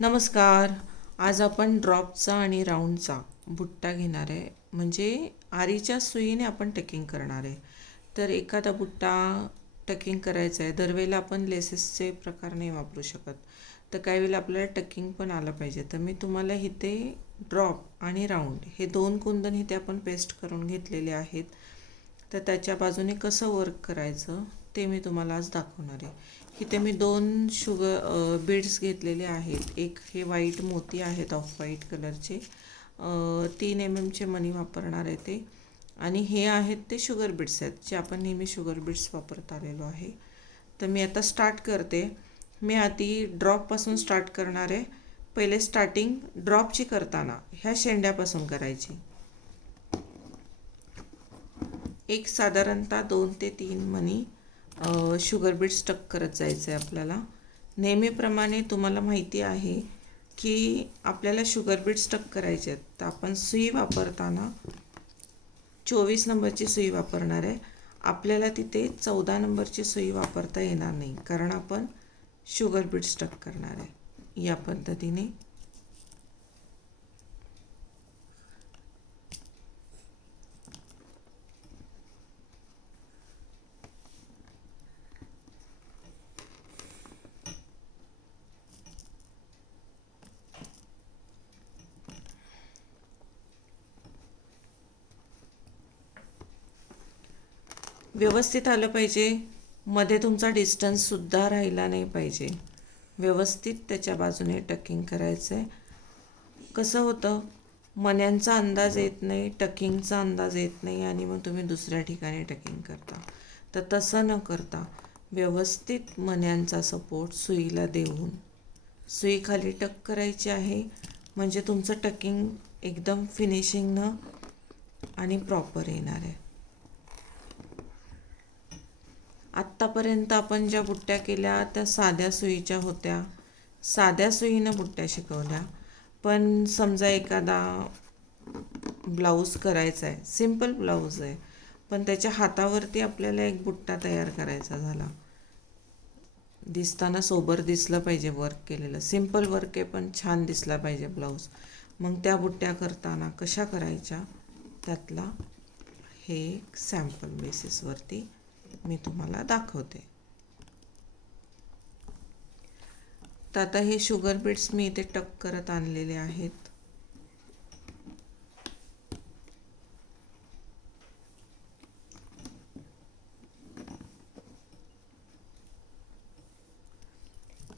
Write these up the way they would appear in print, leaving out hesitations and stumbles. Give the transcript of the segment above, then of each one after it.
नमस्कार. आज आपण ड्रॉपचा आणि राऊंडचा बुट्टा घेणार आहे. म्हणजे आरीच्या सुईने आपण टकिंग करणार आहे. तर एखादा बुट्टा टकिंग करायचा आहे. दरवेळेला आपण लेसेसचे प्रकार नाही वापरू शकत. तर काही वेळेला आपल्याला टकिंग पण आलं पाहिजे. तर मी तुम्हाला इथे ड्रॉप आणि राऊंड हे दोन कुंदन इथे आपण पेस्ट करून घेतलेले आहेत. तर त्याच्या बाजूने कसं वर्क करायचं ते मी तुम्हाला आज दाखवणार आहे. इथे मी दोन बीड्स घेतलेले आहेत. एक हे व्हाईट मोती आहेत ऑफ व्हाईट कलरचे, 3 mm मनी वापरणार आहे ते. आणि हे आहेत ते शुगर बीड्स आहेत, जे आपण नेहमी शुगर बीड्स वापरत आलेलो आहे. तर मी आता स्टार्ट करते. मी आधी ड्रॉपपासून स्टार्ट करणार आहे. पहिले स्टार्टिंग ड्रॉपची करताना ह्या शेंड्यापासून करायची. एक साधारणतः 2 ते 3 मनी शुगर बीट्स टक करत जायचं आहे आपल्याला. नेहमीप्रमाणे तुम्हाला माहिती आहे की आपल्याला शुगर बीट्स टक करायचे आहेत. तर आपण सुई वापरताना 24 नंबरची सुई वापरणार आहे. आपल्याला तिथे 14 नंबरची सुई वापरता येणार नाही, कारण आपण शुगर बीट्स टक करणार आहे. या पद्धतीने व्यवस्थित आलं पाहिजे. मध्ये तुमचा डिस्टन्ससुद्धा राहिला नाही पाहिजे. व्यवस्थित त्याच्या बाजूने टकिंग करायचं आहे. कसं होतं, मण्यांचा अंदाज येत नाही, टकिंगचा अंदाज येत नाही आणि मग तुम्ही दुसऱ्या ठिकाणी टकिंग करता. तर तसं न करता व्यवस्थित मण्यांचा सपोर्ट सुईला देऊन सुई खाली टक करायची आहे. म्हणजे तुमचं टकिंग एकदम फिनिशिंगनं आणि प्रॉपर येणार आहे. आत्तापर्यंत आपण ज्या बुट्ट्या केल्या त्या साध्या सुईच्या होत्या. साध्या सुईनं बुट्ट्या शिकवल्या. पण समजा एखादा ब्लाऊज करायचा आहे, सिम्पल ब्लाऊज आहे, पण त्याच्या हातावरती आपल्याला एक बुट्टा तयार करायचा झाला, दिसताना सोबर दिसलं पाहिजे वर्क केलेलं. सिम्पल वर्क आहे पण छान दिसला पाहिजे ब्लाऊज. मग त्या बुट्ट्या करताना कशा करायच्या त्यातला हे एक सॅम्पल बेसिसवरती मी तुम्हाला दाखवते. तर आता हे शुगर बीट्स मी इथे टक करत आणलेले आहेत.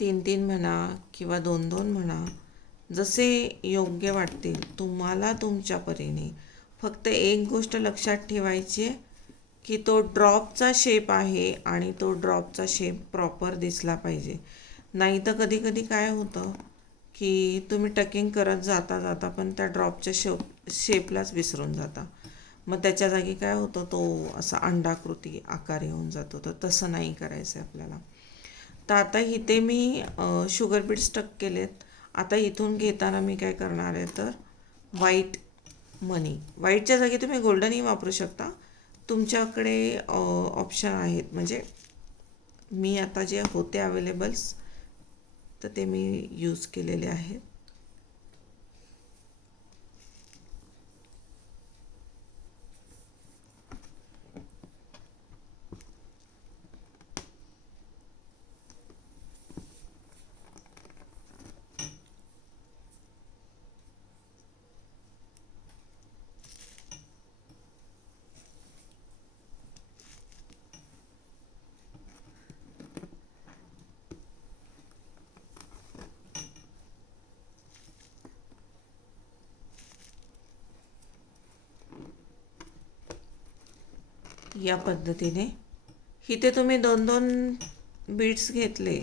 तीन 3 म्हणा किंवा 2 2 म्हणा, जसे योग्य वाटतील तुम्हाला तुमच्या परीने. फक्त एक गोष्ट लक्षात ठेवायची आहे की तो ड्रॉपचा शेप आहे आणि तो ड्रॉपचा शेप प्रॉपर दिसला पाहिजे. नाही तर कधी कधी काय होतं की तुम्ही टकिंग करत जाता जाता पण त्या ड्रॉपच्या शेपलाच विसरून जाता. मग त्याच्या जागी काय होतं, तो असा अंडाकृती आकार येऊन जातो. तर तसं नाही करायचं आहे आपल्याला. तर आता इथे मी शुगर बीट्स टक केलेत. आता इथून घेताना मी काय करणार आहे, तर व्हाईट मनी, व्हाईटच्या जागी तुम्ही गोल्डनही वापरू शकता. तुमच्याकडे ऑप्शन आहेत. म्हणजे मी आता जे होते अवेलेबल्स तर ते मी यूज केलेले आहेत. या पद्धतीने इथे तुम्ही 2 2 बीट्स घेतले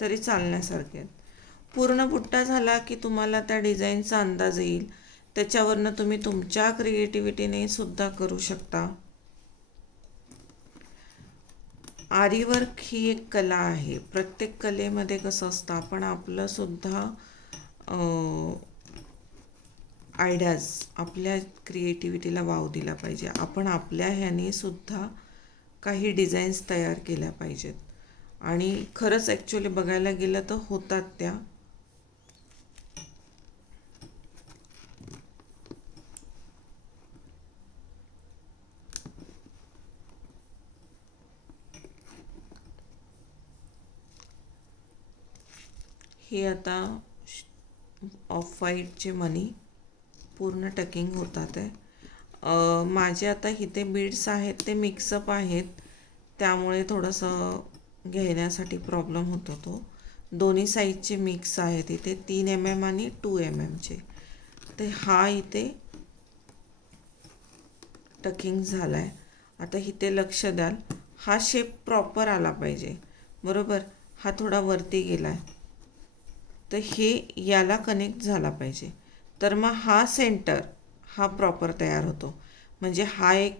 तरी चालण्यासारखे आहेत. पूर्ण बुट्टा झाला की तुम्हाला त्या डिझाईनचा अंदाज येईल. त्याच्यावरनं तुम्ही तुमच्या क्रिएटिव्हिटीने सुद्धा करू शकता. आरीवर्क ही एक कला आहे. प्रत्येक कलेमध्ये कसं असतं, आपण आपलं सुद्धा आयडियाज, आपल्या क्रिएटिव्हिटीला वाव दिला पाहिजे. आपण आपल्या ह्याने सुद्धा काही डिझाईन्स तयार केल्या पाहिजेत. आणि खरंच ॲक्च्युली बघायला गेलं तर होतात त्या. हे आता ऑफ व्हाईटचे मनी पूर्ण टकिंग होतात आहे. माझे आता इथे बीड्स आहेत ते मिक्सअप आहेत, त्यामुळे थोडंसं घेण्यासाठी प्रॉब्लेम होतो. तो दोन्ही साईजचे मिक्स आहेत इथे 3 mm आणि 2 mmचे. ते हा इथे टकिंग झाला आहे. आता इथे लक्ष द्याल, हा शेप प्रॉपर आला पाहिजे, बरोबर. हा थोडा वरती गेला आहे, तर हे याला कनेक्ट झाला पाहिजे, तर मग हा सेंटर हा प्रॉपर तयार होतो. म्हणजे हा एक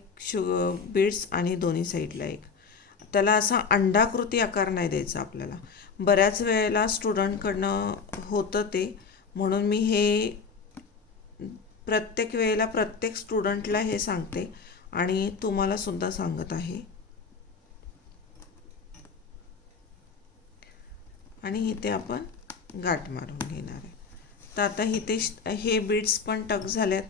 बीड्स आणि दोन्ही साईडला एक, त्याला असा अंडाकृती आकार नाही द्यायचा आपल्याला. बऱ्याच वेळेला स्टुडंटकडनं होतं ते, म्हणून मी हे प्रत्येक वेळेला प्रत्येक स्टुडंटला हे सांगते आणि तुम्हाला सुद्धा सांगत आहे. आणि इथे आपण गाठ मारून घेणार आहे. तर आता इथे हे बीड्स पण टक झाल्यात.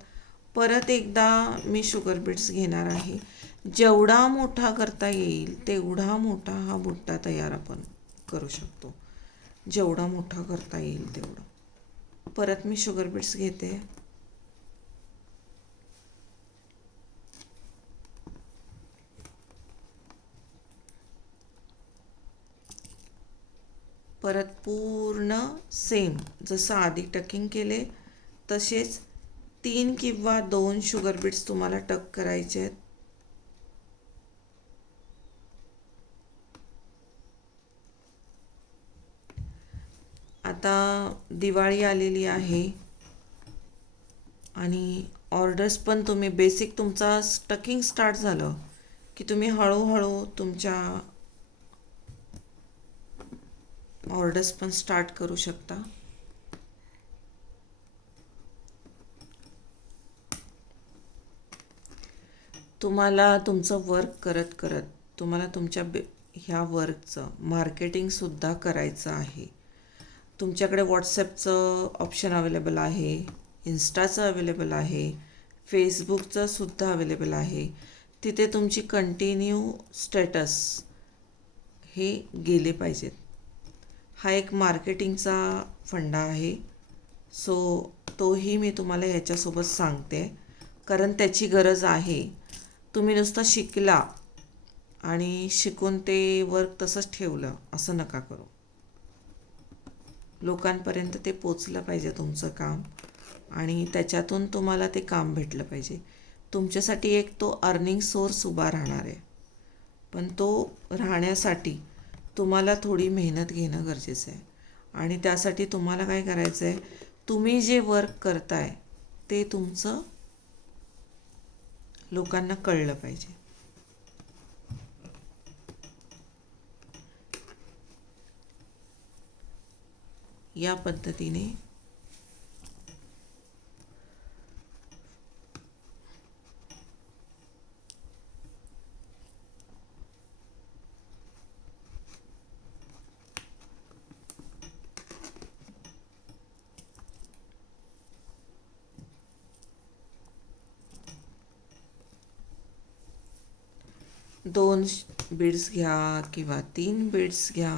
परत एकदा मी शुगर बीड्स घेणार आहे. जेवढा मोठा करता येईल तेवढा मोठा हा बुट्टा तयार आपण करू शकतो, जेवढा मोठा करता येईल तेवढं. परत मी शुगर बीड्स घेते. परत पूर्ण सेम जसं आधी टकिंग केले तसेच 3 किंवा 2 शुगर बीड्स तुम्हाला टक करायचे आहेत. आता दिवाळी आलेली आहे आणि ऑर्डर्स पण तुम्ही बेसिक तुमचा टकिंग स्टार्ट झालं की तुम्ही हळूहळू तुमच्या ऑर्डर्स पण स्टार्ट करू शकता. तुम्हाला तुमचं वर्क करत करत तुम्हाला तुमच्या ह्या वर्कचं मार्केटिंगसुद्धा करायचं आहे. तुमच्याकडे व्हॉट्सॲपचं ऑप्शन अवेलेबल आहे, इन्स्टाचं अवेलेबल आहे, फेसबुकचं सुद्धा अवेलेबल आहे. तिथे तुमची कंटिन्यू स्टेटस हे गेले पाहिजेत. हा एक मार्केटिंगचा फंडा आहे. सो तोही मी तुम्हाला ह्याच्यासोबत सांगते, कारण त्याची गरज आहे. तुम्ही नुसतं शिकला आणि शिकून ते वर्क तसंच ठेवलं असं नका करू. लोकांपर्यंत ते पोचलं पाहिजे तुमचं काम, आणि त्याच्यातून तुम्हाला ते काम भेटलं पाहिजे. तुमच्यासाठी एक तो अर्निंग सोर्स उभा राहणार आहे, पण तो राहण्यासाठी तुम्हाला थोडी मेहनत घेणं गरजेचं आहे. आणि त्यासाठी तुम्हाला काय करायचं आहे, तुम्ही जे वर्क करताय ते तुमचं लोकांना कळलं पाहिजे. या पद्धतीने दोन बीड्स घ्या किंवा 3 बीड्स घ्या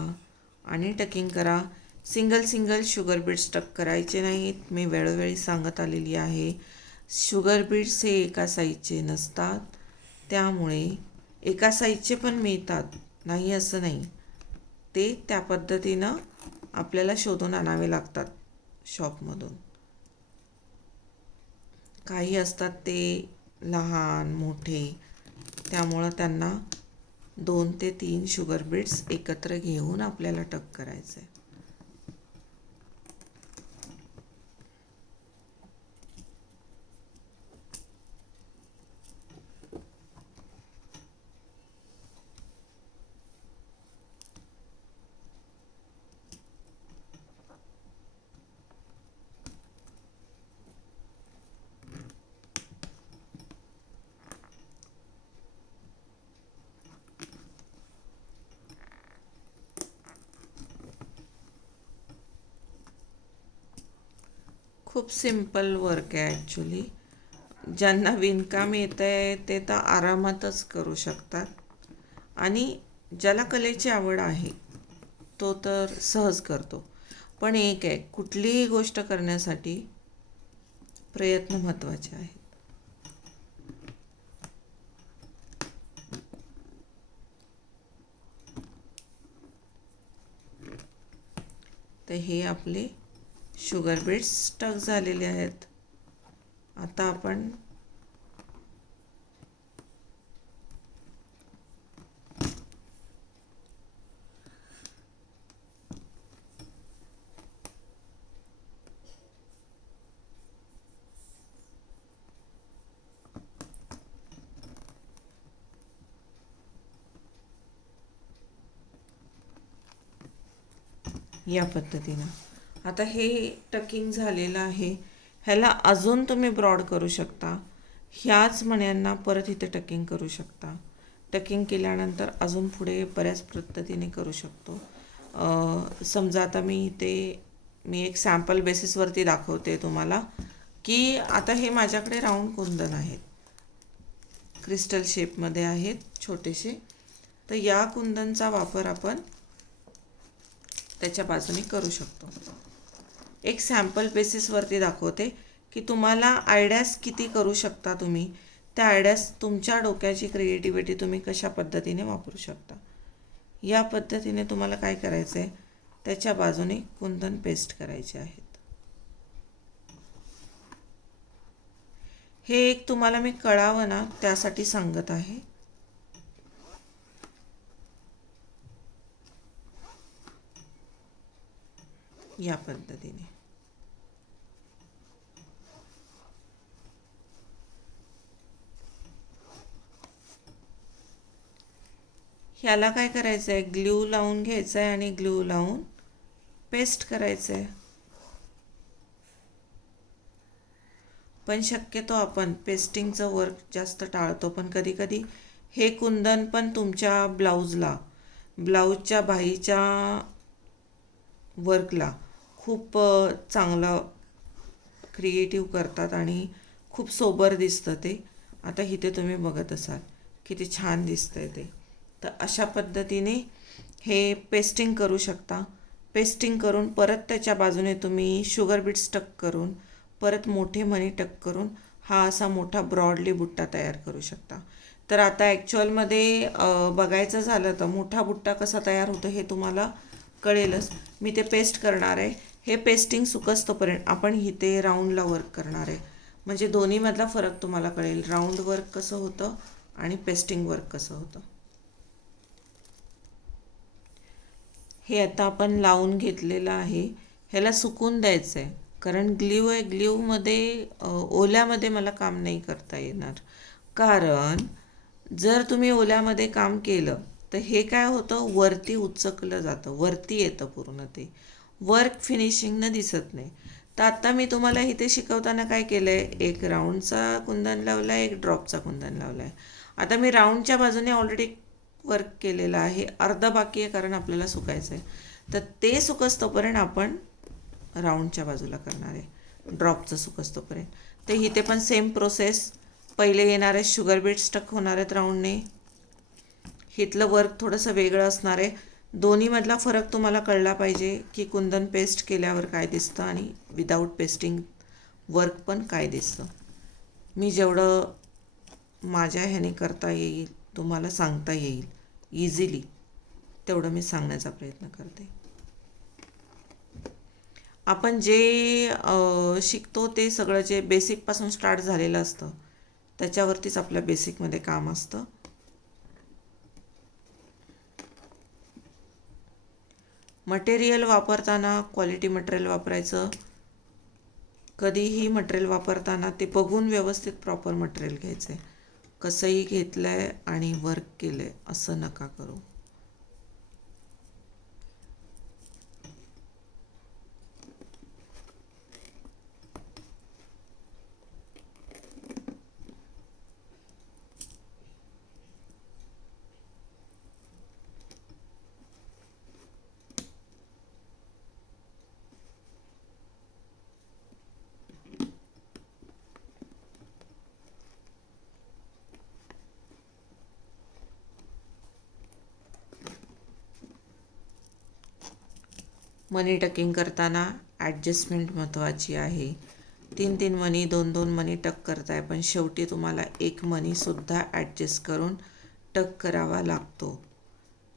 आणि टकिंग करा. सिंगल शुगर बीड्स टक करायचे नाहीत. मी वेळोवेळी सांगत आलेली आहे. शुगर बीड्स हे एका साईजचे नसतात, त्यामुळे एका साईजचे पण मिळतात, नाही असं नाही. ते त्या पद्धतीनं आपल्याला शोधून आणावे लागतात शॉपमधून. काही असतात ते लहान मोठे, त्यामुळं त्यांना 2 ते 3 शुगर बीड्स एकत्र घेऊन आपल्याला टक करायचं आहे. खूप सिम्पल वर्क आहे ॲक्च्युली. ज्यांना विणकाम येतं आहे ते तर आरामातच करू शकतात, आणि ज्याला कलेची आवड आहे तो तर सहज करतो. पण एक आहे, कुठलीही गोष्ट करण्यासाठी प्रयत्न महत्त्वाचे आहेत. तर हे आपले शुगर बीट्स स्टक झालेले आहेत. आता आपण या पद्धतीनं आता हे टकिंग झालेलं आहे. ह्याला अजून तुम्ही ब्रॉड करू शकता. ह्याच मण्यांना परत इथे टकिंग करू शकता. टकिंग केल्यानंतर अजून पुढे बऱ्याच पद्धतीने करू शकतो. समजा आता मी एक सॅम्पल बेसिसवरती दाखवते तुम्हाला की आता हे माझ्याकडे राऊंड कुंदन आहेत, क्रिस्टल शेपमध्ये आहेत छोटेसे. तर या कुंदनचा वापर आपण त्याच्या बाजूने करू शकतो. एक सॅम्पल बेसिसवरती दाखवते की तुम्हाला आयडियाज किती करू शकता तुम्ही. त्या आयडियाज तुमच्या डोक्याची क्रिएटिव्हिटी तुम्ही कशा पद्धतीने वापरू शकता. या पद्धतीने तुम्हाला काय करायचं आहे, त्याच्या बाजूने कुंदन पेस्ट करायचे आहेत. हे एक तुम्हाला मी कळावं ना त्यासाठी सांगत आहे. या पद्धतीने ह्याला काय करायचं आहे, ग्लू लावून घ्यायचं आहे आणि ग्लू लावून पेस्ट करायचं आहे. पण शक्यतो आपण पेस्टिंगचं वर्क जास्त टाळतो. पण कधी कधी हे कुंदन पण तुमच्या ब्लाऊजच्या बाहीच्या वर्कला खूप चांगलं क्रिएटिव्ह करतात आणि खूप सोबर दिसतं ते. आता इथे तुम्ही बघत असाल किती छान दिसतंय ते. तर अशा पद्धतीने हे पेस्टिंग करू शकता. पेस्टिंग करून परत त्याच्या बाजूने तुम्ही शुगर बीट्स टक करून परत मोठे मणी टक करून हा असा मोठा ब्रॉडली बुट्टा तयार करू शकता. तर आता ॲक्च्युअलमध्ये बघायचं झालं तर मोठा बुट्टा कसा तयार होतो हे तुम्हाला कळेलच. मी ते पेस्ट करणार आहे. हे पेस्टिंग सुकस्तोपर्यंत आपण इथे राऊंडला वर्क करणार आहे. म्हणजे दोन्हीमधला फरक तुम्हाला कळेल, राऊंड वर्क कसं होतं आणि पेस्टिंग वर्क कसं होतं. हे आता आपण लावून घेतलेलं आहे. ह्याला सुकून द्यायचं आहे कारण ग्ल्यू आहे. ग्ल्यूमध्ये ओल्यामध्ये मला काम नाही करता येणार. कारण जर तुम्ही ओल्यामध्ये काम केलं तर हे काय होतं, वरती उचकलं जातं, वरती येतं पूर्ण ते वर्क फिनिशिंगनं दिसत नाही. तर आता मी तुम्हाला इथे शिकवताना काय केलं आहे, एक राऊंडचा कुंदन लावला आहे, एक ड्रॉपचा कुंदन लावला आहे. आता मी राऊंडच्या बाजूने ऑलरेडी वर्क केलेलं आहे, अर्ध बाकी आहे कारण आपल्याला सुकायचं आहे. तर ते सुकस्तोपर्यंत आपण राऊंडच्या बाजूला करणार आहे, ड्रॉपचं सुकस्तोपर्यंत. तर इथे पण सेम प्रोसेस. पहिले येणार आहे शुगर बीट्स टक होणार आहेत राऊंडने. इथलं वर्क थोडंसं वेगळं असणार आहे. दोन्हीमधला फरक तुम्हाला कळला पाहिजे की कुंदन पेस्ट केल्यावर काय दिसतं आणि विदाऊट पेस्टिंग वर्क पण काय दिसतं. मी जेवढं माझ्या ह्याने करता येईल, तुम्हाला सांगता येईल इझिली, तेवढं मी सांगण्याचा प्रयत्न करते. आपण जे शिकतो ते सगळं जे बेसिकपासून स्टार्ट झालेलं असतं त्याच्यावरतीच आपल्या बेसिकमध्ये काम असतं. मटेरियल वापरताना क्वालिटी मटेरियल वापरायचं. कधीही मटेरियल वापरताना ते बघून व्यवस्थित प्रॉपर मटेरियल घ्यायचं आहे. कसंही घेतलं आहे आणि वर्क केलं आहे असं नका करू. मनी टकिंग करताना ॲडजस्टमेंट महत्त्वाची आहे. 3-3 मनी 2-2 मनी टक करताय, पण शेवटी तुम्हाला एक मनीसुद्धा ॲडजस्ट करून टक करावा लागतो.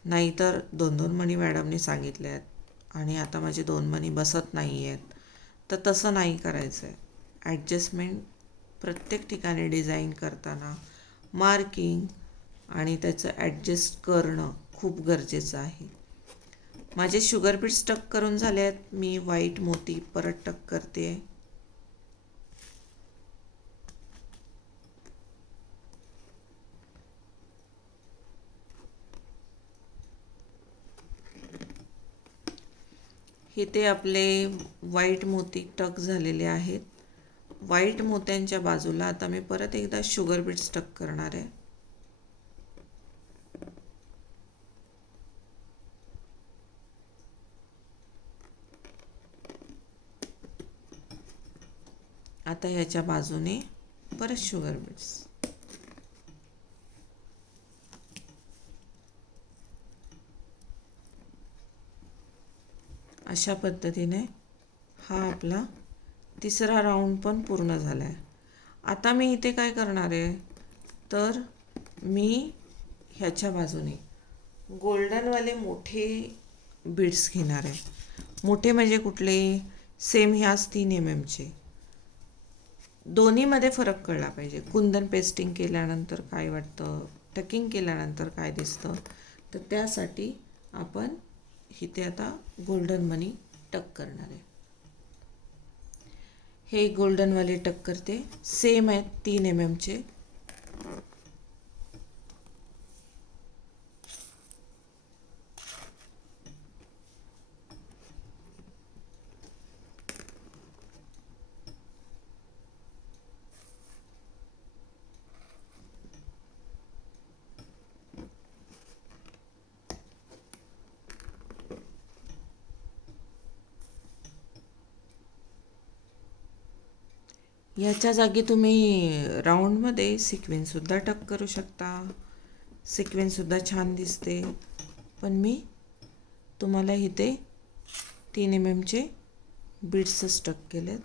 नाहीतर 2-2 मनी मॅडमने सांगितले आहेत आणि आता माझे 2 मनी बसत नाही आहेत, तर तसं नाही करायचं आहे. ॲडजस्टमेंट प्रत्येक ठिकाणी डिझाईन करताना मार्किंग आणि त्याचं ॲडजस्ट करणं खूप गरजेचं आहे. माझे शुगर बीट्स टक करून झाले आहेत. मी व्हाईट मोती परत टक करते. इथे आपले व्हाईट मोती टक झालेले आहेत. व्हाईट मोत्यांच्या बाजूला आता मी परत एकदा शुगर बीट्स टक करणार आहे. आता ह्याच्या बाजूने परत शुगर बीट्स. अशा पद्धतीने हा आपला तिसरा राऊंड पण पूर्ण झाला आहे. आता मी इथे काय करणार आहे, तर मी ह्याच्या बाजूने गोल्डनवाले मोठे बीड्स घेणार आहे. मोठे म्हणजे कुठले, सेम ह्याच 3 MM दोन्हीमध्ये फरक कळला पाहिजे. कुंदन पेस्टिंग केल्यानंतर काय वाटतं, टकिंग केल्यानंतर काय दिसतं, तर त्यासाठी आपण इथे आता गोल्डन मनी टक करणार आहे. हे गोल्डनवाले टक करते. सेम आहेत 3 MM. ह्याच्या जागी तुम्ही राऊंडमध्ये सिक्वेन्ससुद्धा टक करू शकता. सिक्वेन्ससुद्धा छान दिसते. पण मी तुम्हाला इथे 3 MM बीड्सच टक केलेत.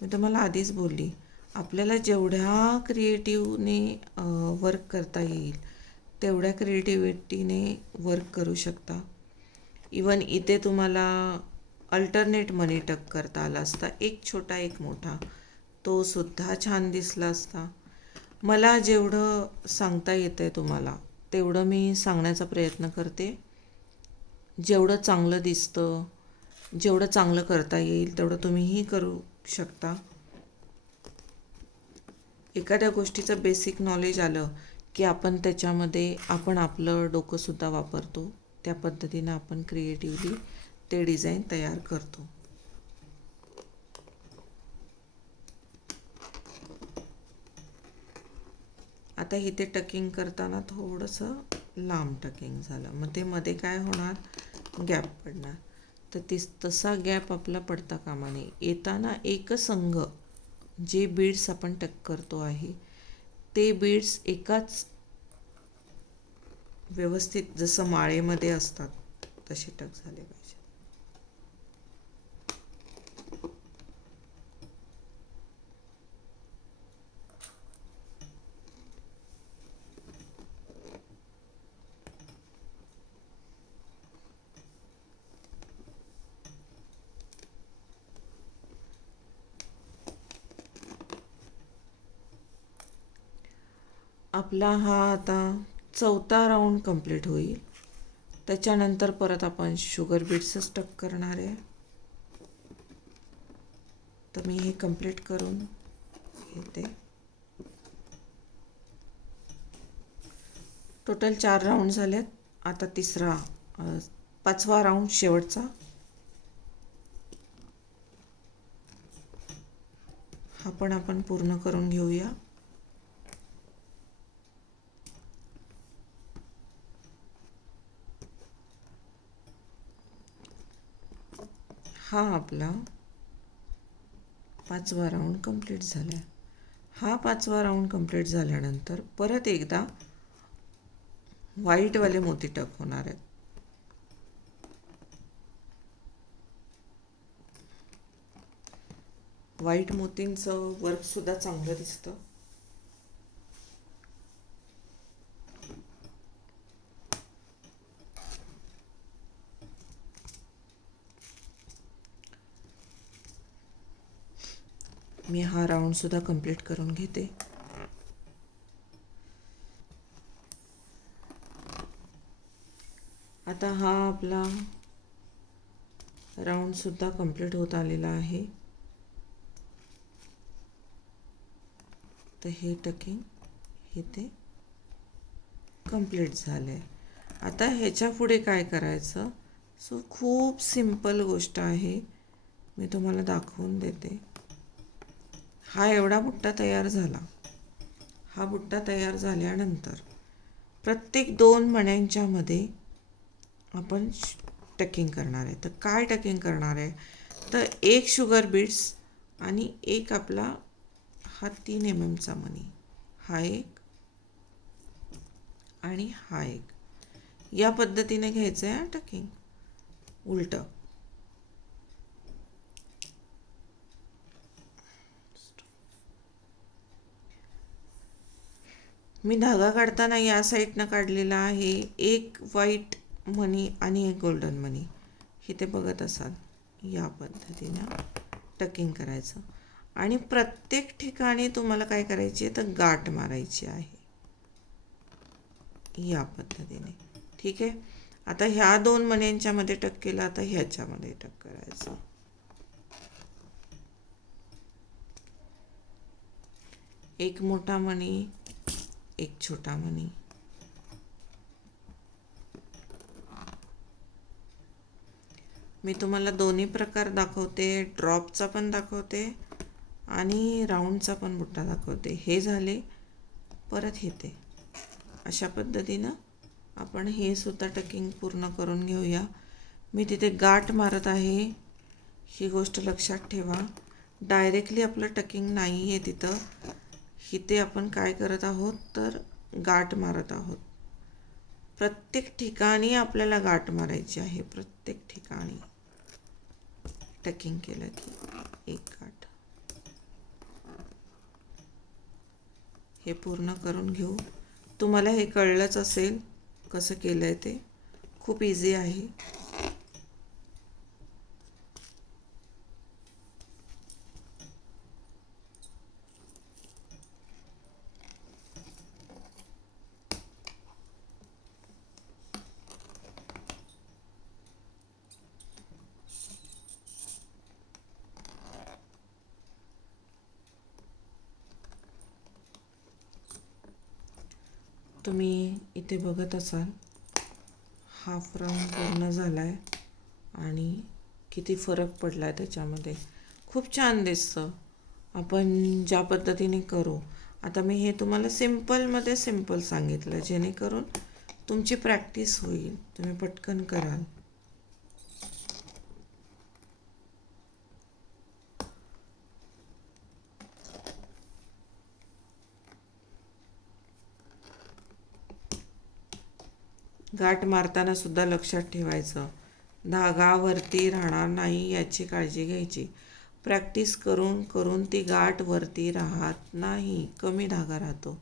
मी तुम्हाला आधीच बोलली, आपल्याला जेवढ्या क्रिएटिव्हने वर्क करता येईल तेवढ्या क्रिएटिव्हिटीने वर्क करू शकता. इवन इथे तुम्हाला अल्टरनेट मनी टक करता आला असता, एक छोटा एक मोठा, तो सुद्धा छान दिसला असता. मला जेवढं सांगता येतं आहे तुम्हाला तेवढं मी सांगण्याचा प्रयत्न करते. जेवढं चांगलं दिसतं, जेवढं चांगलं करता येईल तेवढं तुम्हीही करू शकता. एखाद्या गोष्टीचं बेसिक नॉलेज आलं की आपण त्याच्यामध्ये आपण आपलं डोकंसुद्धा वापरतो. त्या पद्धतीनं आपण क्रिएटिव्हली ते डिझाईन तयार करतो. आता इथे टकिंग करताना थोडंसं लांब टकिंग झालं, मग ते मध्ये काय होणार, गॅप पडणार. तर तसा गॅप आपला पडता कामा नये. येताना एकसंघ जे बीड्स आपण टक करतो आहे ते बीड्स एकाच व्यवस्थित जसं माळेमध्ये असतात तसे टक झाले पाहिजे. आपला हा आता 4था राऊंड कंप्लीट होईल. त्याच्यानंतर परत आपण शुगर बीट्सच टक करणार आहे. तर मी हे कंप्लीट करून घेते. टोटल 4 राऊंड झालेत. आता 5वा राऊंड शेवटचा. हा पण आपण पूर्ण करून घेऊया. हा आपला 5वा राऊंड कंप्लीट झाला. हा 5वा राऊंड कंप्लीट झाल्यानंतर परत एकदा व्हाईटवाले मोती टक होणार आहेत. व्हाईट मोतींचं वर्कसुद्धा चांगलं दिसतं. मी हा राऊंडसुद्धा कंप्लीट करून घेते. आता हा आपला राऊंडसुद्धा कंप्लीट होत आलेला आहे. तर हे टकिंग इथे कंप्लीट झालं आहे. आता ह्याच्या पुढे काय करायचं? सो खूप सिंपल गोष्ट आहे, मी तुम्हाला दाखवून देते. हा एवढा बुट्टा तयार झाला. हा बुट्टा तयार झाल्यानंतर प्रत्येक 2 मण्यांच्या मध्ये आपण टकिंग करणार आहे. तर काय टकिंग करणार आहे? तर एक शुगर बीड्स आणि एक आपला हा 3 mm मणी, हा एक आणि हा एक, या पद्धतीने घ्यायचं आहे टकिंग उलटं. मी धागा काढताना या साईडनं काढलेला आहे. एक व्हाईट मणी आणि एक गोल्डन मणी, हे ते बघत असाल. या पद्धतीनं टकिंग करायचं आणि प्रत्येक ठिकाणी तुम्हाला काय करायची आहे? तर गाठ मारायची आहे या पद्धतीने. ठीक आहे. आता ह्या 2 मण्यांच्या मध्ये टक केलं, आता ह्याच्यामध्ये टक करायचं. एक मोठा मणी, एक छोटा मणी. मी तुम्हाला दोन्ही प्रकार दाखवते, ड्रॉपचा पण दाखवते आणि राऊंडचा पण बुट्टा दाखवते. हे झाले, परत येते. अशा पद्धतीनं आपण हे सुद्धा टकिंग पूर्ण करून घेऊया. मी तिथे गाठ मारत आहे, ही गोष्ट लक्षात ठेवा. डायरेक्टली आपलं टकिंग नाही आहे तिथं. इथे आपण काय करत आहोत? तर गाठ मारत आहोत. प्रत्येक ठिकाणी आपल्याला गाठ मारायची आहे. प्रत्येक ठिकाणी टकिंग केलं की एक गाठ. हे पूर्ण करून घेऊ. तुम्हाला हे कळलंच असेल कसं केलं आहे ते. खूप इझी आहे. तुम्ही इथे बघत असाल, हाफ राऊंड पूर्ण झाला आहे आणि किती फरक पडला आहे त्याच्यामध्ये. खूप छान दिसतं आपण ज्या पद्धतीने करू. आता मी हे तुम्हाला सिम्पलमध्ये सिम्पल सांगितलं, जेणेकरून तुमची प्रॅक्टिस होईल, तुम्ही पटकन कराल. गाठ मारताना सुद्धा लक्षात ठेवायचं, धागा वरती राहणार नाही याची काळजी घ्यायची. प्रॅक्टिस करून करून ती गाठ वरती राहत नाही, कमी धागा राहतो.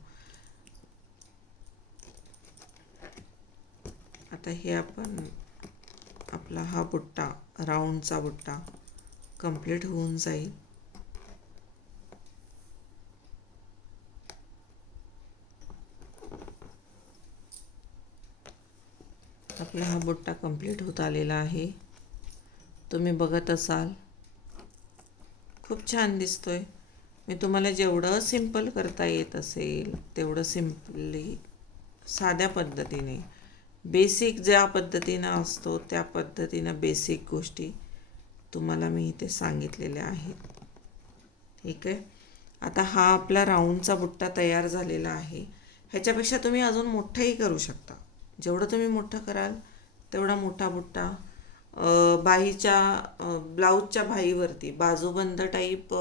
आता हे आपण आपला हा बुट्टा, राऊंडचा बुट्टा कंप्लीट होऊन जाईल. आपला हा बुट्टा कंप्लीट होत आलेला आहे. तुम्ही बघत असाल, खूप छान दिसतोय. मी तुम्हाला जेवढं सिंपल करता येत असेल तेवढं सिम्पली, साध्या पद्धतीने, बेसिक ज्या पद्धतीनं असतो त्या पद्धतीनं बेसिक गोष्टी तुम्हाला मी इथे सांगितलेल्या आहेत. ठीक आहे. आता हा आपला राऊंडचा बुट्टा तयार झालेला आहे. ह्याच्यापेक्षा तुम्ही अजून मोठंही करू शकता. जेवढं तुम्ही मोठं कराल तेवढा मोठा बुट्टा. बाहीच्या ब्लाऊजच्या बाहीवरती बाजूबंद टाईप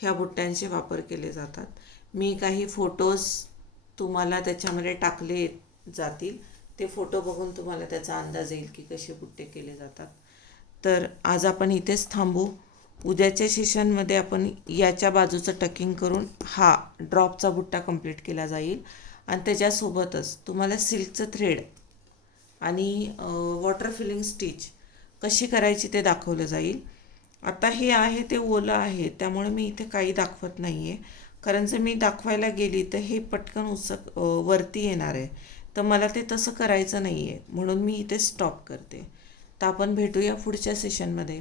ह्या बुट्ट्यांचे वापर केले जातात. मी काही फोटोज तुम्हाला त्याच्यामध्ये टाकले जातील, ते फोटो बघून तुम्हाला त्याचा अंदाज येईल की कसे बुट्टे केले जातात. तर आज आपण इथेच थांबू. उद्याच्या सेशनमध्ये आपण याच्या बाजूचं टकिंग करून हा ड्रॉपचा बुट्टा कंप्लीट केला जाईल आणि त्याच्यासोबतच तुम्हाला सिल्कचं थ्रेड आणि वॉटर फिलिंग स्टिच कशी करायची ते दाखवलं जाईल. आता हे आहे ते ओलं आहे, त्यामुळे मी इथे काही दाखवत नाही आहे, कारण जर मी दाखवायला गेली तर हे पटकन वरती येणार आहे, तर मला ते तसं करायचं नाही आहे, म्हणून मी इथे स्टॉप करते. तर आपण भेटूया पुढच्या सेशनमध्ये.